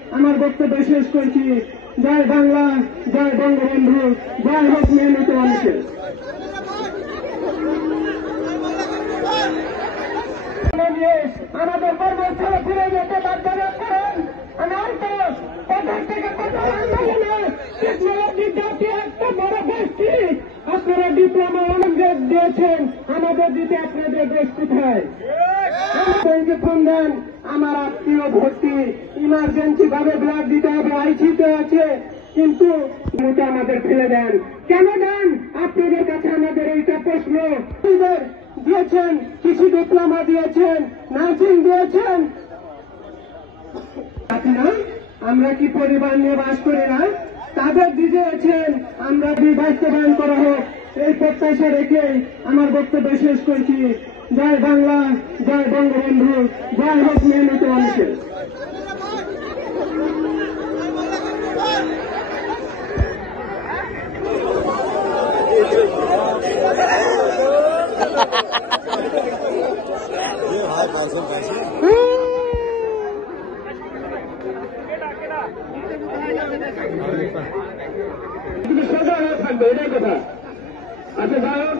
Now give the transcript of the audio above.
আমার বক্তব্য শেষ করছি। জয় বাংলা, জয় বঙ্গবন্ধু, জয় হোক নিয়মিত মানুষের। আমাদের কর্মস্থলে ফিরে যেতে বাধ্য করেন। নয়তো কোথা থেকে কোথাও আন্দোলনে টেকনোলজি জাতীয় একটা বড় গোষ্ঠী আপনারা ডিপ্লোমা অনুযোগ দিয়েছেন, আমাদের দিতে আপনাদের দেশ কোথায়? ব্যাংকে ফোন দেন, আমার আত্মীয় ভর্তি, ইমার্জেন্সি ভাবে ব্লাড দিতে হবে, আইসিতে আছে, কিন্তু আমাদের ফেলে দেন কেন দেন? আপনাদের কাছে আমাদের এইটা প্রশ্ন। দিয়েছেন, কৃষি ডিপ্লোমা দিয়েছেন, নার্সিং দিয়েছেন, না আমরা কি পরিবার নিয়ে বাস করি না? তাদের দিয়েছেন, আমরা বাস্তবায়ন করা হোক এই প্রত্যাশা রেখে আমার বক্তব্য শেষ করছি। জয় বাংলা, জয় বঙ্গবন্ধু, জয় হোক নিয়মিত মানুষের। তুমি সোজা হয়ে থাকবে, এটাই কথা। আচ্ছা যাই হোক।